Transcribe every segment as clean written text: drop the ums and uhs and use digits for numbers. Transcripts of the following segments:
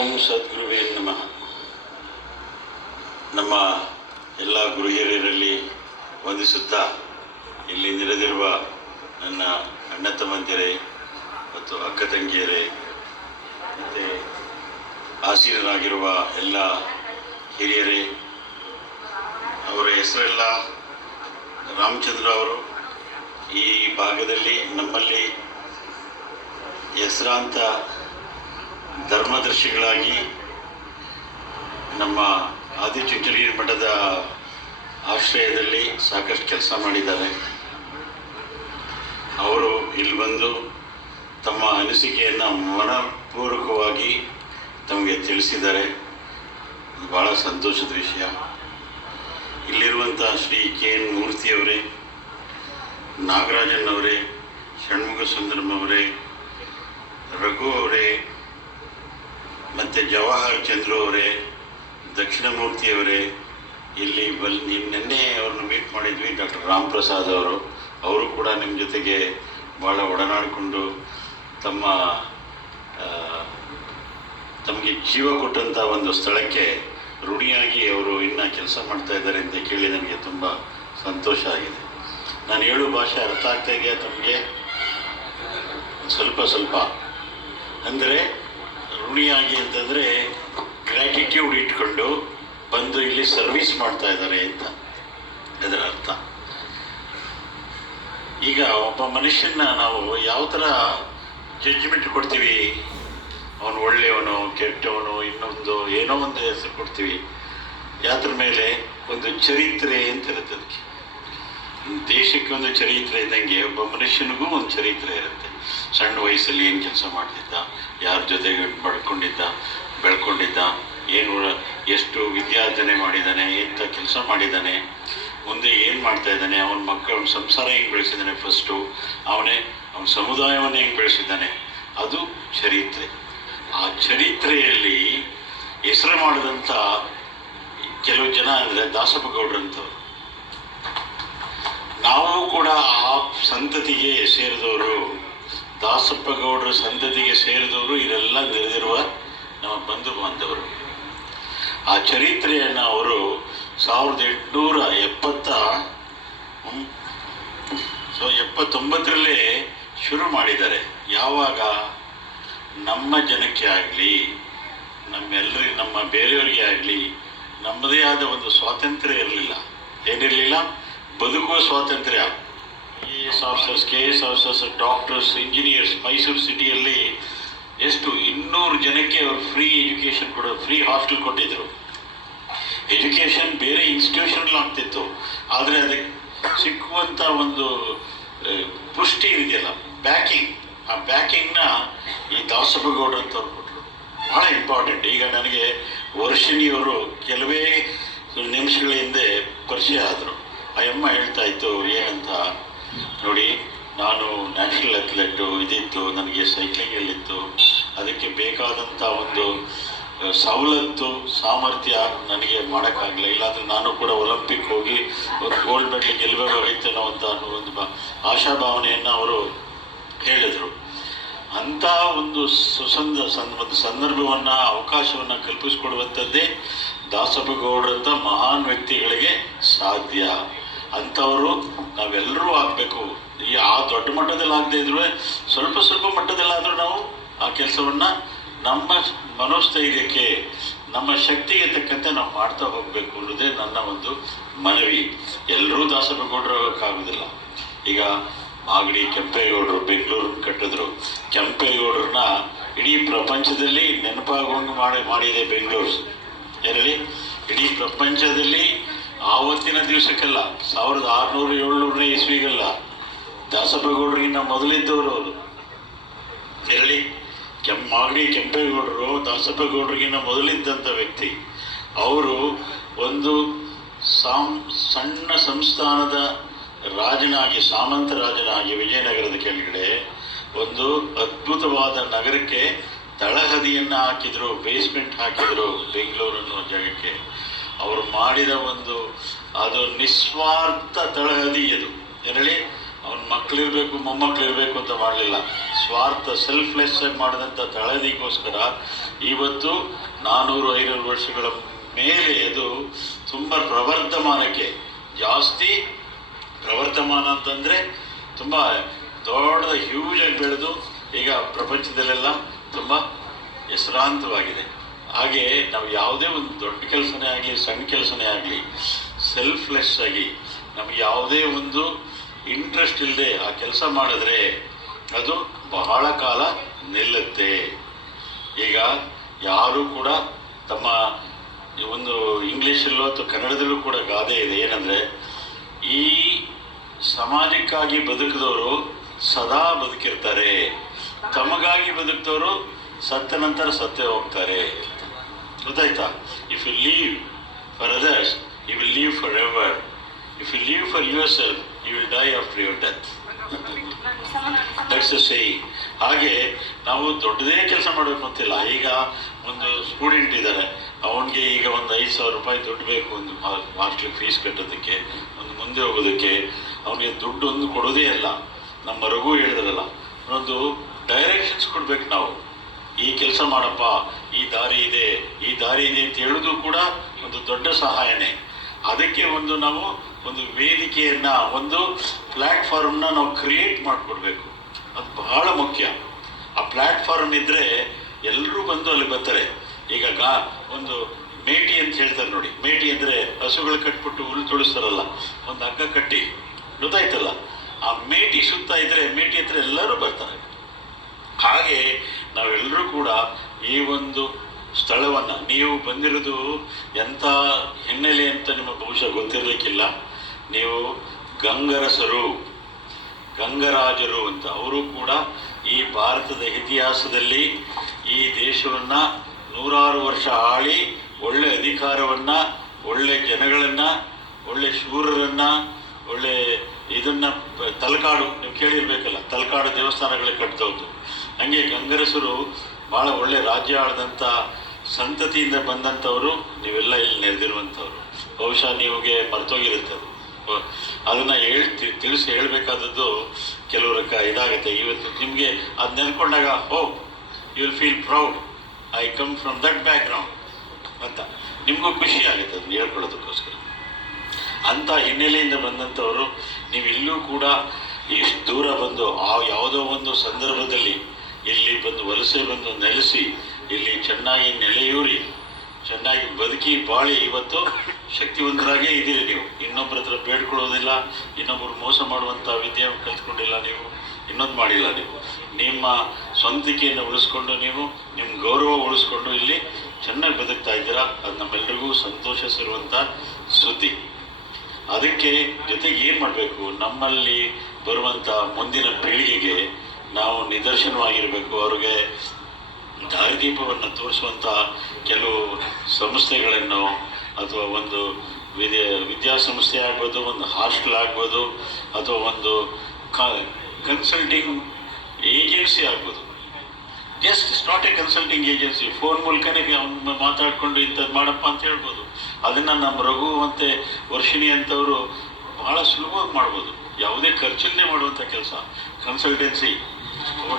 ಓಂ ಸದ್ಗುರುವೇ ನಮಃ. ನಮ್ಮ ಎಲ್ಲ ಗುರು ಹಿರಿಯರಲ್ಲಿ ವಂದಿಸುತ್ತಾ ಇಲ್ಲಿ ನೆರೆದಿರುವ ನನ್ನ ಅಣ್ಣ ತಮ್ಮಂದಿರೇ ಮತ್ತು ಅಕ್ಕ ತಂಗಿಯರೇ ಮತ್ತು ಆಸೀನರಾಗಿರುವ ಎಲ್ಲ ಹಿರಿಯರೇ, ಅವರ ಹೆಸರೆಲ್ಲ ರಾಮಚಂದ್ರ ಅವರು ಈ ಭಾಗದಲ್ಲಿ ನಮ್ಮಲ್ಲಿ ಹೆಸರಾಂತ ಧರ್ಮದರ್ಶಿಗಳಾಗಿ ನಮ್ಮ ಆದಿಚುಂಚನಗಿರಿ ಮಠದ ಆಶ್ರಯದಲ್ಲಿ ಸಾಕಷ್ಟು ಕೆಲಸ ಮಾಡಿದ್ದಾರೆ. ಅವರು ಇಲ್ಲಿ ಬಂದು ತಮ್ಮ ಅನಿಸಿಕೆಯನ್ನು ಮನಪೂರ್ವಕವಾಗಿ ತಮಗೆ ತಿಳಿಸಿದ್ದಾರೆ. ಭಾಳ ಸಂತೋಷದ ವಿಷಯ. ಇಲ್ಲಿರುವಂಥ ಶ್ರೀ ಕೆ ಎನ್ ಮೂರ್ತಿಯವರೇ, ನಾಗರಾಜನ್ ಅವರೇ, ಷಣ್ಮುಖ ಸುಂದರಂ ಅವರೇ, ರಘು ಅವರೇ, ಮತ್ತು ಜವಾಹರ್ ಚಂದ್ರು ಅವರೇ, ದಕ್ಷಿಣಮೂರ್ತಿಯವರೇ, ಇಲ್ಲಿ ನಿನ್ನೆ ಅವ್ರನ್ನ ಮೀಟ್ ಮಾಡಿದ್ವಿ. ಡಾಕ್ಟರ್ ರಾಮ್ ಪ್ರಸಾದ್ ಅವರು ಕೂಡ ನಿಮ್ಮ ಜೊತೆಗೆ ಭಾಳ ಒಡನಾಡಿಕೊಂಡು ತಮಗೆ ಜೀವ ಕೊಟ್ಟಂಥ ಒಂದು ಸ್ಥಳಕ್ಕೆ ಋಣಿಯಾಗಿ ಅವರು ಇನ್ನೂ ಕೆಲಸ ಮಾಡ್ತಾ ಇದ್ದಾರೆ ಅಂತ ಕೇಳಿ ನನಗೆ ತುಂಬ ಸಂತೋಷ ಆಗಿದೆ. ನಾನು ಹೇಳೋ ಭಾಷೆ ಅರ್ಥ ಆಗ್ತಾ ಇದೆಯಾ ತಮಗೆ? ಸ್ವಲ್ಪ ಅಂದರೆ ಋಣಿಯಾಗಿ ಅಂತಂದರೆ ಗ್ರ್ಯಾಟಿಟ್ಯೂಡ್ ಇಟ್ಕೊಂಡು ಬಂದು ಇಲ್ಲಿ ಸರ್ವಿಸ್ ಮಾಡ್ತಾ ಇದ್ದಾರೆ ಅಂತ ಅದರ ಅರ್ಥ. ಈಗ ಒಬ್ಬ ಮನುಷ್ಯನ ನಾವು ಯಾವ ಥರ ಜಡ್ಜ್ಮೆಂಟ್ ಕೊಡ್ತೀವಿ, ಅವನು ಒಳ್ಳೆಯವನು ಕೆಟ್ಟವನು ಇನ್ನೊಂದು ಏನೋ ಒಂದು ಹೆಸರು ಕೊಡ್ತೀವಿ. ಯಾತ್ರ ಮೇಲೆ ಒಂದು ಚರಿತ್ರೆ ಅಂತ ಇರುತ್ತೆ. ಅದಕ್ಕೆ ದೇಶಕ್ಕೆ ಒಂದು ಚರಿತ್ರೆ ಇದ್ದಂಗೆ ಒಬ್ಬ ಮನುಷ್ಯನಿಗೂ ಒಂದು ಚರಿತ್ರೆ ಇರುತ್ತೆ. ಸಣ್ಣ ವಯಸ್ಸಲ್ಲಿ ಏನು ಕೆಲಸ ಮಾಡ್ತಿದ್ದ, ಯಾರ ಜೊತೆಗೆ ಬೆಳ್ಕೊಂಡಿದ್ದ, ಎಷ್ಟು ವಿದ್ಯಾರ್ಜನೆ ಮಾಡಿದ್ದಾನೆ, ಎಂಥ ಕೆಲಸ ಮಾಡಿದ್ದಾನೆ, ಮುಂದೆ ಏನು ಮಾಡ್ತಾ ಇದ್ದಾನೆ, ಅವನ ಸಂಸಾರ ಹೆಂಗೆ ಬೆಳೆಸಿದ್ದಾನೆ, ಫಸ್ಟು ಅವನ ಸಮುದಾಯವನ್ನು ಹೆಂಗೆ ಬೆಳೆಸಿದ್ದಾನೆ, ಅದು ಚರಿತ್ರೆ. ಆ ಚರಿತ್ರೆಯಲ್ಲಿ ಹೆಸರು ಮಾಡಿದಂಥ ಕೆಲವು ಜನ ಅಂದರೆ ದಾಸಪ್ಪಗೌಡ್ರಂಥವ್ರು. ನಾವು ಕೂಡ ಆ ಸಂತತಿಗೆ ಸೇರಿದವರು, ದಾಸಪ್ಪಗೌಡರ ಸಂತತಿಗೆ ಸೇರಿದವರು ಇವರೆಲ್ಲ ನೆರೆದಿರುವ ನಮ್ಮ ಬಂಧು ಬಾಂಧವರು. ಆ ಚರಿತ್ರೆಯನ್ನು ಅವರು 1879 ಶುರು ಮಾಡಿದ್ದಾರೆ. ಯಾವಾಗ ನಮ್ಮ ಜನಕ್ಕೆ ಆಗಲಿ, ನಮ್ಮ ಬೇರೆಯವರಿಗೆ ಆಗಲಿ ನಮ್ಮದೇ ಆದ ಒಂದು ಸ್ವಾತಂತ್ರ್ಯ ಇರಲಿಲ್ಲ. ಏನಿರಲಿಲ್ಲ? ಬದುಕುವ ಸ್ವಾತಂತ್ರ್ಯ. IAS officers, KS officers, doctors, engineers Mysuru ಸಿಟಿಯಲ್ಲಿ ಎಷ್ಟು 200 ಜನಕ್ಕೆ ಅವರು ಫ್ರೀ ಎಜುಕೇಷನ್ ಫ್ರೀ ಹಾಸ್ಟೆಲ್ ಕೊಟ್ಟಿದ್ದರು. ಎಜುಕೇಷನ್ ಬೇರೆ ಇನ್ಸ್ಟಿಟ್ಯೂಷನ್ ಆಗ್ತಿತ್ತು, ಆದರೆ ಅದಕ್ಕೆ ಸಿಕ್ಕುವಂಥ ಒಂದು ಪುಷ್ಟಿ ಇದೆಯಲ್ಲ, ಆ ಬ್ಯಾಕಿಂಗ್ನ ಈ ದಾಸಪ್ಪಗೌಡ್ರಂಥವ್ರು ಕೊಟ್ಟರು. ಭಾಳ ಇಂಪಾರ್ಟೆಂಟ್. ಈಗ ನನಗೆ ವರ್ಷಿಣಿಯವರು ಕೆಲವೇ ನಿಮಿಷಗಳ ಹಿಂದೆ ಪರಿಚಯ ಆದರು. ಆ ಅಮ್ಮ ಹೇಳ್ತಾ ಇತ್ತು ಏನಂತ, ನೋಡಿ ನಾನು ನ್ಯಾಷನಲ್ ಅಥ್ಲೆಟು, ಇದಿತ್ತು, ನನಗೆ ಸೈಕ್ಲಿಂಗಲ್ಲಿತ್ತು, ಅದಕ್ಕೆ ಬೇಕಾದಂಥ ಒಂದು ಸವಲತ್ತು ಸಾಮರ್ಥ್ಯ ನನಗೆ ಮಾಡೋಕ್ಕಾಗಲಿಲ್ಲ. ಇಲ್ಲಾಂದರೆ ನಾನು ಕೂಡ ಒಲಿಂಪಿಕ್ ಹೋಗಿ ಒಂದು ಗೋಲ್ಡ್ ಮೆಡಲ್ ಗೆಲ್ಲಬೇಕಾಗಿತ್ತೇನೋ ಅಂತ ಅನ್ನೋ ಒಂದು ಆಶಾಭಾವನೆಯನ್ನು ಅವರು ಹೇಳಿದರು. ಅಂಥ ಒಂದು ಒಂದು ಸಂದರ್ಭವನ್ನು, ಅವಕಾಶವನ್ನು ಕಲ್ಪಿಸಿಕೊಡುವಂಥದ್ದೇ ದಾಸಪ್ಪಗೌಡರಂಥ ಮಹಾನ್ ವ್ಯಕ್ತಿಗಳಿಗೆ ಸಾಧ್ಯ. ಅಂಥವರು ನಾವೆಲ್ಲರೂ ಆಗಬೇಕು. ಆ ದೊಡ್ಡ ಮಟ್ಟದಲ್ಲಿ ಆಗದೆ ಇದ್ರೂ ಸ್ವಲ್ಪ ಮಟ್ಟದಲ್ಲಾದರೂ ನಾವು ಆ ಕೆಲಸವನ್ನು ನಮ್ಮ ಮನೋಸ್ಥೈರ್ಯಕ್ಕೆ, ನಮ್ಮ ಶಕ್ತಿಗೆ ತಕ್ಕಂತೆ ನಾವು ಮಾಡ್ತಾ ಹೋಗಬೇಕು ಅನ್ನೋದೇ ನನ್ನ ಒಂದು ಮನವಿ. ಎಲ್ಲರೂ ದಾಸಪ್ಪಗೌಡರು ಆಗೋಕ್ಕಾಗೋದಿಲ್ಲ. ಈಗ ಮಾಗಡಿ ಕೆಂಪೇಗೌಡರು ಬೆಂಗಳೂರನ್ನು ಕಟ್ಟಿದ್ರು. ಕೆಂಪೇಗೌಡರನ್ನ ಇಡೀ ಪ್ರಪಂಚದಲ್ಲಿ ನೆನಪಾಗುವಂಗೆ ಮಾಡಿದೆ ಬೆಂಗಳೂರು. ಏನಲ್ಲಿ ಇಡೀ ಪ್ರಪಂಚದಲ್ಲಿ ಆವತ್ತಿನ ದಿವಸಕ್ಕೆಲ್ಲ 1600-1700 ಇಸ್ವಿಗಲ್ಲ, ದಾಸಪ್ಪಗೌಡರಿಗಿನ್ನ ಮೊದಲಿದ್ದವರು ಅವರು. ಏನಲ್ಲಿ ಮಾಗಡಿ ಕೆಂಪೇಗೌಡರು ದಾಸಪ್ಪಗೌಡರಿಗಿನ್ನ ಮೊದಲಿದ್ದಂಥ ವ್ಯಕ್ತಿ. ಅವರು ಒಂದು ಸಣ್ಣ ಸಂಸ್ಥಾನದ ರಾಜನಾಗಿ, ಸಾಮಂತ ರಾಜನಾಗಿ ವಿಜಯನಗರದ ಕೆಳಗಡೆ ಒಂದು ಅದ್ಭುತವಾದ ನಗರಕ್ಕೆ ತಳಹದಿಯನ್ನು ಹಾಕಿದರು, ಬೇಸ್ಮೆಂಟ್ ಹಾಕಿದರು. ಬೆಂಗಳೂರು ಅನ್ನೋ ಜಾಗಕ್ಕೆ ಅವರು ಮಾಡಿದ ಅದು ನಿಸ್ವಾರ್ಥ ತಳಹದಿ. ಅದು ಏನೇಳಿ ಅವನ ಮಕ್ಕಳಿರಬೇಕು ಮೊಮ್ಮಕ್ಕಳಿರಬೇಕು ಅಂತ ಮಾಡಲಿಲ್ಲ. ಸ್ವಾರ್ಥ ಸೆಲ್ಫ್ಲೆಸ್ ಆಗಿ ಮಾಡಿದಂಥ ತಳದಿಗೋಸ್ಕರ ಇವತ್ತು 400-500 ವರ್ಷಗಳ ಮೇಲೆ ಅದು ತುಂಬ ಪ್ರವರ್ಧಮಾನಕ್ಕೆ ಜಾಸ್ತಿ ಪ್ರವರ್ಧಮಾನ ಅಂತಂದರೆ ತುಂಬ ದೊಡ್ಡ ಹ್ಯೂಜ್ ಆಗಿ ಬೆಳೆದು ಈಗ ಪ್ರಪಂಚದಲ್ಲೆಲ್ಲ ತುಂಬ ಹೆಸರಾಂತವಾಗಿದೆ. ಹಾಗೆ ನಾವು ಯಾವುದೇ ಒಂದು ದೊಡ್ಡ ಕೆಲಸನೇ ಆಗಲಿ ಸಣ್ಣ ಕೆಲಸನೇ ಆಗಲಿ ಸೆಲ್ಫ್ಲೆಸ್ ಆಗಿ ನಮಗೆ ಯಾವುದೇ ಒಂದು ಇಂಟ್ರೆಸ್ಟ್ ಇಲ್ಲದೆ ಆ ಕೆಲಸ ಮಾಡಿದ್ರೆ ಅದು ಬಹಳ ಕಾಲ ನಿಲ್ಲುತ್ತೆ. ಈಗ ಯಾರೂ ಕೂಡ ತಮ್ಮ ಒಂದು ಇಂಗ್ಲೀಷಲ್ಲೂ ಅಥವಾ ಕನ್ನಡದಲ್ಲೂ ಕೂಡ ಗಾದೆ ಇದೆ, ಏನಂದರೆ ಈ ಸಮಾಜಕ್ಕಾಗಿ ಬದುಕಿದವರು ಸದಾ ಬದುಕಿರ್ತಾರೆ, ತಮಗಾಗಿ ಬದುಕಿದವರು ಸತ್ತ ನಂತರ ಸತ್ತೇ ಹೋಗ್ತಾರೆ. ಗೊತ್ತಾಯ್ತಾ? If you live for others you will live forever. If you live for yourself you will die after your death. That's a saying. ಹಾಗೆ ನಾವು ದೊಡ್ಡದೇ ಕೆಲಸ ಮಾಡಬೇಕು ಅಂತಿಲ್ಲ. ಈಗ ಒಂದು ಸ್ಟೂಡೆಂಟ್ ಇದ್ದಾರೆ, ಅವನಿಗೆ ಈಗ ಒಂದು 5,000 ರೂಪಾಯಿ ದುಡ್ಡು ಬೇಕು ಒಂದು ಹಾಸ್ಟೆಲ್ ಫೀಸ್ ಕಟ್ಟೋದಕ್ಕೆ, ಒಂದು ಮುಂದೆ ಹೋಗೋದಕ್ಕೆ. ಅವನಿಗೆ ದುಡ್ಡು ಒಂದು ಕೊಡೋದೇ ಇಲ್ಲ. ನಮ್ಮ ರಘು ಹೇಳಿದ್ರಲ್ಲ, ಒಂದು ಡೈರೆಕ್ಷನ್ಸ್ ಕೊಡ್ಬೇಕು ನಾವು. ಈ ಕೆಲಸ ಮಾಡಪ್ಪ, ಈ ದಾರಿ ಇದೆ ಅಂತ ಹೇಳೋದು ಕೂಡ ಒಂದು ದೊಡ್ಡ ಸಹಾಯನೇ. ಅದಕ್ಕೆ ಒಂದು ನಾವು ಒಂದು ವೇದಿಕೆಯನ್ನು, ಒಂದು ಪ್ಲ್ಯಾಟ್ಫಾರ್ಮ್ನ ನಾವು ಕ್ರಿಯೇಟ್ ಮಾಡಿಕೊಡ್ಬೇಕು. ಅದು ಬಹಳ ಮುಖ್ಯ. ಆ ಪ್ಲ್ಯಾಟ್ಫಾರ್ಮ್ ಇದ್ದರೆ ಎಲ್ಲರೂ ಬಂದು ಅಲ್ಲಿ ಬರ್ತಾರೆ. ಈಗ ಒಂದು ಮೇಟಿ ಅಂತ ಹೇಳ್ತಾರೆ ನೋಡಿ, ಮೇಟಿ ಅಂದರೆ ಹಸುಗಳು ಕಟ್ಬಿಟ್ಟು ಹುಲ್ಲು ತೊಡಿಸ್ತಾರಲ್ಲ, ಒಂದು ಹಗ್ಗ ಕಟ್ಟಿ, ಗೊತ್ತಾಯ್ತಲ್ಲ, ಆ ಮೇಟಿ ಸುತ್ತಾ ಇದ್ದರೆ ಮೇಟಿ ಹತ್ರ ಎಲ್ಲರೂ ಬರ್ತಾರೆ. ಹಾಗೆ ನಾವೆಲ್ಲರೂ ಕೂಡ ಈ ಒಂದು ಸ್ಥಳವನ್ನು, ನೀವು ಬಂದಿರೋದು ಎಂಥ ಹಿನ್ನೆಲೆ ಅಂತ ನಿಮಗೆ ಬಹುಶಃ ಗೊತ್ತಿರಲಿಕ್ಕಿಲ್ಲ. ನೀವು ಗಂಗರಸರು, ಗಂಗರಾಜರು ಅಂತ. ಅವರು ಕೂಡ ಈ ಭಾರತದ ಇತಿಹಾಸದಲ್ಲಿ ಈ ದೇಶವನ್ನು 100 ವರ್ಷ ಆಳಿ ಒಳ್ಳೆ ಅಧಿಕಾರವನ್ನು, ಒಳ್ಳೆ ಜನಗಳನ್ನು, ಒಳ್ಳೆ ಶೂರರನ್ನು, ಒಳ್ಳೆ ಇದನ್ನು ತಲಕಾಡು, ನೀವು ಕೇಳಿರ್ಬೇಕಲ್ಲ, ತಲಕಾಡು ದೇವಸ್ಥಾನಗಳಿಗೆ ಕಟ್ಟಿದವ್ರು. ಹಂಗೆ ಗಂಗರಸರು ಭಾಳ ಒಳ್ಳೆ ರಾಜ್ಯ ಆಳಿದಂಥ ಸಂತತಿಯಿಂದ ಬಂದಂಥವರು. ನೀವೆಲ್ಲ ಇಲ್ಲಿ ನೆರೆದಿರುವಂಥವ್ರು. ಬಹುಶಃ ನಿಮಗೆ ಮರ್ತೋಗಿರುತ್ತೆ ಅದು. ಅದನ್ನು ತಿಳಿಸಿ ಹೇಳಬೇಕಾದದ್ದು ಕೆಲವ್ರಕ್ಕೆ ಇದಾಗುತ್ತೆ. ಇವತ್ತು ನಿಮಗೆ ಅದು ನೆನ್ಕೊಂಡಾಗ you will feel proud, I come from that background ಅಂತ ನಿಮಗೂ ಖುಷಿ ಆಗುತ್ತೆ ಅದನ್ನು ಹೇಳ್ಕೊಳ್ಳೋದಕ್ಕೋಸ್ಕರ. ಅಂಥ ಹಿನ್ನೆಲೆಯಿಂದ ಬಂದಂಥವರು ನೀವು ಇಲ್ಲೂ ಕೂಡ ಇಷ್ಟು ದೂರ ಬಂದು ಯಾವುದೋ ಒಂದು ಸಂದರ್ಭದಲ್ಲಿ ಇಲ್ಲಿ ಬಂದು ವಲಸೆ ಬಂದು ನೆಲೆಸಿ ಇಲ್ಲಿ ಚೆನ್ನಾಗಿ ನೆಲೆಯೂರಿ ಚೆನ್ನಾಗಿ ಬದುಕಿ ಬಾಳಿ ಇವತ್ತು ಶಕ್ತಿವಂತರಾಗೇ ಇದ್ದೀರಿ. ನೀವು ಇನ್ನೊಬ್ಬರ ಹತ್ರ ಬೇಡ್ಕೊಳ್ಳೋದಿಲ್ಲ, ಇನ್ನೊಬ್ಬರು ಮೋಸ ಮಾಡುವಂಥ ವಿದ್ಯೆ ಕಲ್ತ್ಕೊಂಡಿಲ್ಲ, ನೀವು ಇನ್ನೊಂದು ಮಾಡಿಲ್ಲ. ನೀವು ನಿಮ್ಮ ಸ್ವಂತಿಕೆಯನ್ನು ಉಳಿಸ್ಕೊಂಡು, ನೀವು ನಿಮ್ಮ ಗೌರವ ಉಳಿಸ್ಕೊಂಡು ಇಲ್ಲಿ ಚೆನ್ನಾಗಿ ಬದುಕ್ತಾ ಇದ್ದೀರಾ. ಅದು ನಮ್ಮೆಲ್ಲರಿಗೂ ಸಂತೋಷಿಸಿರುವಂಥ ಸುದ್ದಿ. ಅದಕ್ಕೆ ಜೊತೆಗೆ ಏನು ಮಾಡಬೇಕು, ನಮ್ಮಲ್ಲಿ ಬರುವಂಥ ಮುಂದಿನ ಪೀಳಿಗೆಗೆ ನಾವು ನಿದರ್ಶನವಾಗಿರಬೇಕು. ಅವ್ರಿಗೆ ದಾರಿದೀಪವನ್ನು ತೋರಿಸುವಂಥ ಕೆಲವು ಸಂಸ್ಥೆಗಳನ್ನು, ಅಥವಾ ಒಂದು ವಿದ್ಯಾಸಂಸ್ಥೆ ಆಗ್ಬೋದು, ಒಂದು ಹಾಸ್ಟೆಲ್ ಆಗ್ಬೋದು, ಅಥವಾ ಒಂದು ಕನ್ಸಲ್ಟಿಂಗ್ ಏಜೆನ್ಸಿ ಆಗ್ಬೋದು. Just start a consulting agency. Phone ಮೂಲಕನೇ ಮಾತಾಡಿಕೊಂಡು ಇಂಥದ್ದು ಮಾಡಪ್ಪ ಅಂತ ಹೇಳ್ಬೋದು. ಅದನ್ನು ನಮ್ಮ ರಘು ಮತ್ತು ವರ್ಷಿಣಿ ಅಂಥವರು ಭಾಳ ಸುಲಭವಾಗಿ ಮಾಡ್ಬೋದು. ಯಾವುದೇ ಖರ್ಚಿಲ್ಲದೆ ಮಾಡುವಂಥ ಕೆಲಸ ಕನ್ಸಲ್ಟೆನ್ಸಿ,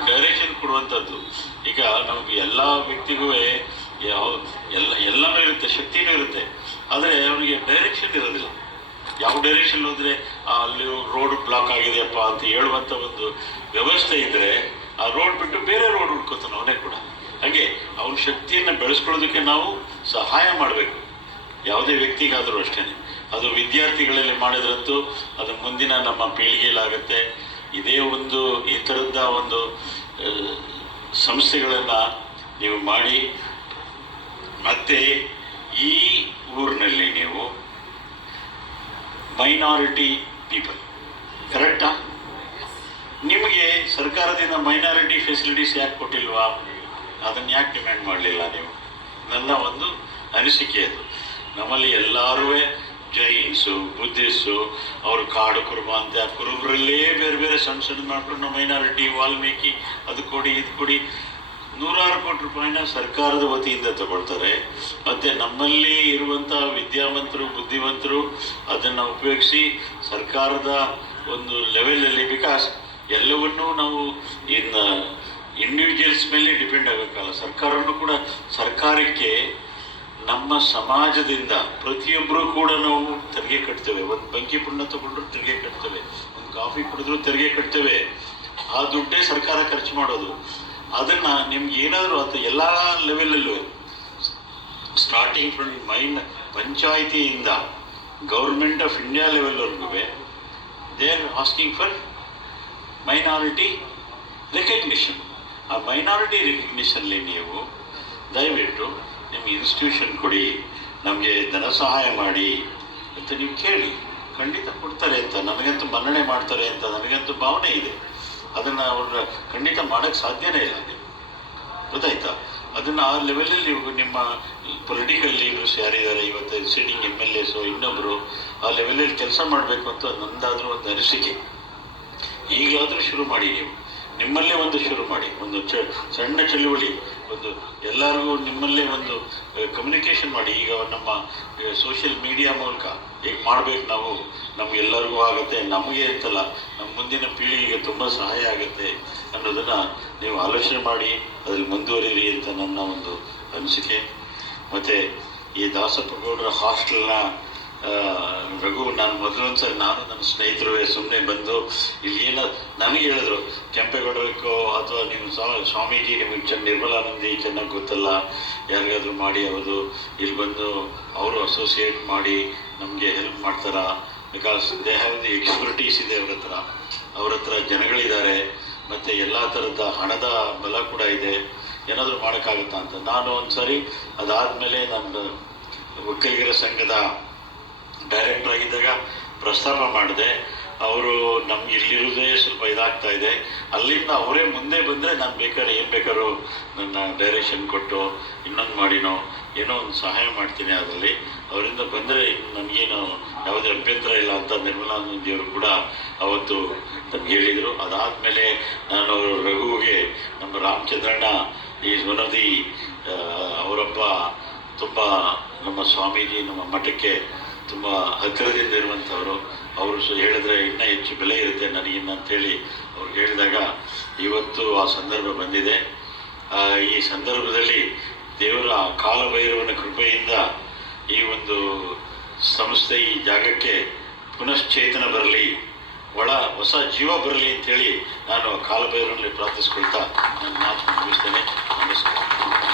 ಡೈರೆಕ್ಷನ್ ಕೊಡುವಂಥದ್ದು. ಈಗ ನಮಗೆ ಎಲ್ಲ ವ್ಯಕ್ತಿಗೂ ಎಲ್ಲನೂ ಇರುತ್ತೆ, ಶಕ್ತಿನೂ ಇರುತ್ತೆ, ಆದರೆ ಅವನಿಗೆ ಡೈರೆಕ್ಷನ್ ಇರೋದಿಲ್ಲ. ಯಾವ ಡೈರೆಕ್ಷನ್ ಹೋದರೆ ಅಲ್ಲಿ ರೋಡ್ ಬ್ಲಾಕ್ ಆಗಿದೆಯಪ್ಪ ಅಂತ ಹೇಳುವಂಥ ಒಂದು ವ್ಯವಸ್ಥೆ ಇದ್ದರೆ ಆ ರೋಡ್ ಬಿಟ್ಟು ಬೇರೆ ರೋಡ್ ಹುಡ್ಕೋತಾನೆ ಅವನೇ ಕೂಡ. ಹಾಗೆ ಅವನ ಶಕ್ತಿಯನ್ನು ಬೆಳೆಸ್ಕೊಳ್ಳೋದಕ್ಕೆ ನಾವು ಸಹಾಯ ಮಾಡಬೇಕು, ಯಾವುದೇ ವ್ಯಕ್ತಿಗಾದರೂ ಅಷ್ಟೇ. ಅದು ವಿದ್ಯಾರ್ಥಿಗಳಲ್ಲಿ ಮಾಡಿದ್ರಂತೂ ಅದು ಮುಂದಿನ ನಮ್ಮ ಪೀಳಿಗೆಯಲ್ಲಾಗುತ್ತೆ. ಇದೇ ಒಂದು ಈ ಥರದ ಒಂದು ಸಂಸ್ಥೆಗಳನ್ನು ನೀವು ಮಾಡಿ, ಮತ್ತು ಈ ಊರಿನಲ್ಲಿ ನೀವು ಮೈನಾರಿಟಿ ಪೀಪಲ್, ಕರೆಕ್ಟಾ? ನಿಮಗೆ ಸರ್ಕಾರದಿಂದ ಮೈನಾರಿಟಿ ಫೆಸಿಲಿಟೀಸ್ ಯಾಕೆ ಕೊಟ್ಟಿಲ್ವಾ? ಅದನ್ನು ಯಾಕೆ ಡಿಮ್ಯಾಂಡ್ ಮಾಡಲಿಲ್ಲ ನೀವು? ನನ್ನ ಒಂದು ಅನಿಸಿಕೆ ಅದು. ನಮ್ಮಲ್ಲಿ ಎಲ್ಲರೂ ಜೈನ್ಸು, ಬುದ್ಧಿಸ್ಟು, ಅವರು ಕಾಡು ಕುರುಬ ಅಂತ ಕುರುಬರಲ್ಲೇ ಬೇರೆ ಬೇರೆ ಸಣ್ಣ ಸಣ್ಣ ಮಾಡ್ಕೊಂಡು ಮೈನಾರಿಟಿ, ವಾಲ್ಮೀಕಿ, ಅದು ಕೊಡಿ ಇದು ಕೊಡಿ, 100 ಕೋಟಿ ರೂಪಾಯಿನ ಸರ್ಕಾರದ ವತಿಯಿಂದ ತಗೊಳ್ತಾರೆ. ಮತ್ತು ನಮ್ಮಲ್ಲಿ ಇರುವಂಥ ವಿದ್ಯಾವಂತರು, ಬುದ್ಧಿವಂತರು ಅದನ್ನು ಉಪಯೋಗಿಸಿ ಸರ್ಕಾರದ ಒಂದು ಲೆವೆಲಲ್ಲಿ, ಬಿಕಾಸ್ ಎಲ್ಲವನ್ನೂ ನಾವು ಇನ್ನು ಇಂಡಿವಿಜುವಲ್ಸ್ ಮೇಲೆ ಡಿಪೆಂಡ್ ಆಗಬೇಕಲ್ಲ. ಸರ್ಕಾರನೂ ಕೂಡ ಸರ್ಕಾರಕ್ಕೆ ನಮ್ಮ ಸಮಾಜದಿಂದ ಪ್ರತಿಯೊಬ್ಬರೂ ಕೂಡ ನಾವು ತೆರಿಗೆ ಕಟ್ತೇವೆ. ಒಂದು ಬಂಕಿ ಪುಣ್ಯ ತಗೊಂಡ್ರು ತೆರಿಗೆ ಕಟ್ತೇವೆ, ಒಂದು ಕಾಫಿ ಕುಡಿದ್ರು ತೆರಿಗೆ ಕಟ್ತೇವೆ. ಆ ದುಡ್ಡೇ ಸರ್ಕಾರ ಖರ್ಚು ಮಾಡೋದು. ಅದನ್ನು ನಿಮ್ಗೆ ಏನಾದರೂ ಅದು ಎಲ್ಲ ಲೆವೆಲಲ್ಲೂ ಸ್ಟಾರ್ಟಿಂಗ್ ಫ್ರಮ್ ಪಂಚಾಯಿತಿಯಿಂದ ಗೌರ್ಮೆಂಟ್ ಆಫ್ ಇಂಡಿಯಾ ಲೆವೆಲ್ವರೆಗೂ they are asking for minority recognition. ಆ ಮೈನಾರಿಟಿ ರೆಕಗ್ನಿಷನ್ಲಿ ನೀವು ದಯವಿಟ್ಟು ನಿಮ್ಗೆ ಇನ್ಸ್ಟಿಟ್ಯೂಷನ್ ಕೊಡಿ, ನಮಗೆ ಧನ ಸಹಾಯ ಮಾಡಿ ಅಂತ ನೀವು ಕೇಳಿ. ಖಂಡಿತ ಕೊಡ್ತಾರೆ ಅಂತ, ನನಗಂತೂ ಮನ್ನಣೆ ಮಾಡ್ತಾರೆ ಅಂತ ನನಗಂತೂ ಭಾವನೆ ಇದೆ. ಅದನ್ನು ಅವ್ರ ಖಂಡಿತ ಮಾಡೋಕ್ಕೆ ಸಾಧ್ಯನೇ ಇಲ್ಲ. ನೀವು ಗೊತ್ತಾಯ್ತಾ? ಅದನ್ನು ಆ ಲೆವೆಲಲ್ಲಿ ನಿಮ್ಮ ಪೊಲಿಟಿಕಲ್ ಲೀಡರ್ಸ್ ಯಾರಿದ್ದಾರೆ ಇವತ್ತು ಸಿಟಿಂಗ್ MLAs ಇನ್ನೊಬ್ಬರು ಆ ಲೆವೆಲಲ್ಲಿ ಕೆಲಸ ಮಾಡಬೇಕು ಅಂತ ನಂದಾದರೂ ಒಂದು ಅನಿಸಿಕೆ. ಈಗಲಾದರೂ ಶುರು ಮಾಡಿ, ನೀವು ನಿಮ್ಮಲ್ಲೇ ಒಂದು ಶುರು ಮಾಡಿ, ಒಂದು ಸಣ್ಣ ಚಳುವಳಿ, ಒಂದು ಎಲ್ಲರಿಗೂ ನಿಮ್ಮಲ್ಲೇ ಒಂದು ಕಮ್ಯುನಿಕೇಷನ್ ಮಾಡಿ. ಈಗ ನಮ್ಮ ಸೋಷಿಯಲ್ ಮೀಡಿಯಾ ಮೂಲಕ ಹೇಗೆ ಮಾಡಬೇಕು ನಾವು, ನಮಗೆಲ್ಲರಿಗೂ ಆಗುತ್ತೆ, ನಮಗೆ ಅಂತಲ್ಲ ನಮ್ಮ ಮುಂದಿನ ಪೀಳಿಗೆಗೆ ತುಂಬ ಸಹಾಯ ಆಗುತ್ತೆ ಅನ್ನೋದನ್ನು ನೀವು ಆಲೋಚನೆ ಮಾಡಿ ಅದ್ರಲ್ಲಿ ಮುಂದುವರಿರಿ ಅಂತ ನನ್ನ ಒಂದು ಅನಿಸಿಕೆ. ಮತ್ತು ಈ ದಾಸಪ್ಪ ಗೌಡರ ಹಾಸ್ಟೆಲ್ನ ರಘು, ನಾನು ಮೊದಲೊಂದು ಸರಿ ನಾನು ನನ್ನ ಸ್ನೇಹಿತರು ಸುಮ್ಮನೆ ಬಂದು ಇಲ್ಲಿ ಏನೋ ನನಗೆ ಹೇಳಿದ್ರು, ಕೆಂಪೇಗೌಡರಿಗೋ ಅಥವಾ ನೀವು ಸ್ವಾಮೀಜಿ ನಿಮಗೆ ನಿರ್ಮಲಾನಂದಿ ಚೆನ್ನಾಗಿ ಗೊತ್ತಲ್ಲ, ಯಾರಿಗಾದರೂ ಮಾಡಿ ಅವರು ಇಲ್ಲಿ ಬಂದು ಅವರು ಅಸೋಸಿಯೇಟ್ ಮಾಡಿ ನಮಗೆ ಹೆಲ್ಪ್ ಮಾಡ್ತಾರಾ, because they have the expertise ಇದೆ ಅವ್ರ ಹತ್ರ ಜನಗಳಿದ್ದಾರೆ, ಮತ್ತು ಎಲ್ಲ ಥರದ ಹಣದ ಬಲ ಕೂಡ ಇದೆ, ಏನಾದರೂ ಮಾಡೋಕ್ಕಾಗುತ್ತಾ ಅಂತ. ನಾನು ಒಂದು ಸರಿ ಅದಾದಮೇಲೆ ನನ್ನ ಒಕ್ಕಲಿಗರ ಸಂಘದ ಡೈರೆಕ್ಟರ್ ಆಗಿದ್ದಾಗ ಪ್ರಸ್ತಾಪ ಮಾಡಿದೆ. ಅವರು ನಮ್ಗೆ ಇಲ್ಲಿರೋದೇ ಸ್ವಲ್ಪ ಇದಾಗ್ತಾ ಇದೆ, ಅಲ್ಲಿಂದ ಅವರೇ ಮುಂದೆ ಬಂದರೆ ನಾನು ಬೇಕಾದ್ರೆ ಏನು ಬೇಕಾದ್ರೂ ನನ್ನ ಡೈರೆಕ್ಷನ್ ಕೊಟ್ಟು ಇನ್ನೊಂದು ಮಾಡಿನೋ ಏನೋ ಒಂದು ಸಹಾಯ ಮಾಡ್ತೀನಿ. ಅದರಲ್ಲಿ ಅವರಿಂದ ಬಂದರೆ ನನಗೇನು ಯಾವುದೇ ಅಭ್ಯಂತರ ಇಲ್ಲ ಅಂತ ನಿರ್ಮಲಾನಂದಿಯವರು ಕೂಡ ಅವತ್ತು ನಮ್ಗೆ ಹೇಳಿದರು. ಅದಾದಮೇಲೆ ನಾನು ರಘುವಿಗೆ ನಮ್ಮ ರಾಮಚಂದ್ರಣ್ಣ ಈಸ್ ಒನ್ ಆಫ್ ದಿ ಅವರೊಬ್ಬ ತುಂಬ ನಮ್ಮ ಸ್ವಾಮೀಜಿ ನಮ್ಮ ಮಠಕ್ಕೆ ತುಂಬ ಹತ್ತಿರದಿಂದ ಇರುವಂಥವರು. ಅವರು ಹೇಳಿದ್ರೆ ಇನ್ನೂ ಹೆಚ್ಚು ಬೆಲೆ ಇರುತ್ತೆ ನನಗಿನ್ನ ಅಂತೇಳಿ ಅವ್ರಿಗೆ ಹೇಳಿದಾಗ ಇವತ್ತು ಆ ಸಂದರ್ಭ ಬಂದಿದೆ. ಈ ಸಂದರ್ಭದಲ್ಲಿ ದೇವರ ಕಾಲಭೈರವನ ಕೃಪೆಯಿಂದ ಈ ಒಂದು ಸಂಸ್ಥೆ ಈ ಜಾಗಕ್ಕೆ ಪುನಶ್ಚೇತನ ಬರಲಿ, ಹೊಸ ಜೀವ ಬರಲಿ ಅಂಥೇಳಿ ನಾನು ಕಾಲಭೈರವನಲ್ಲಿ ಪ್ರಾರ್ಥಿಸ್ಕೊಳ್ತಾ ನನ್ನ ಮಾತು ಮುಗಿಸ್ತೇನೆ. ನಮಸ್ಕಾರ.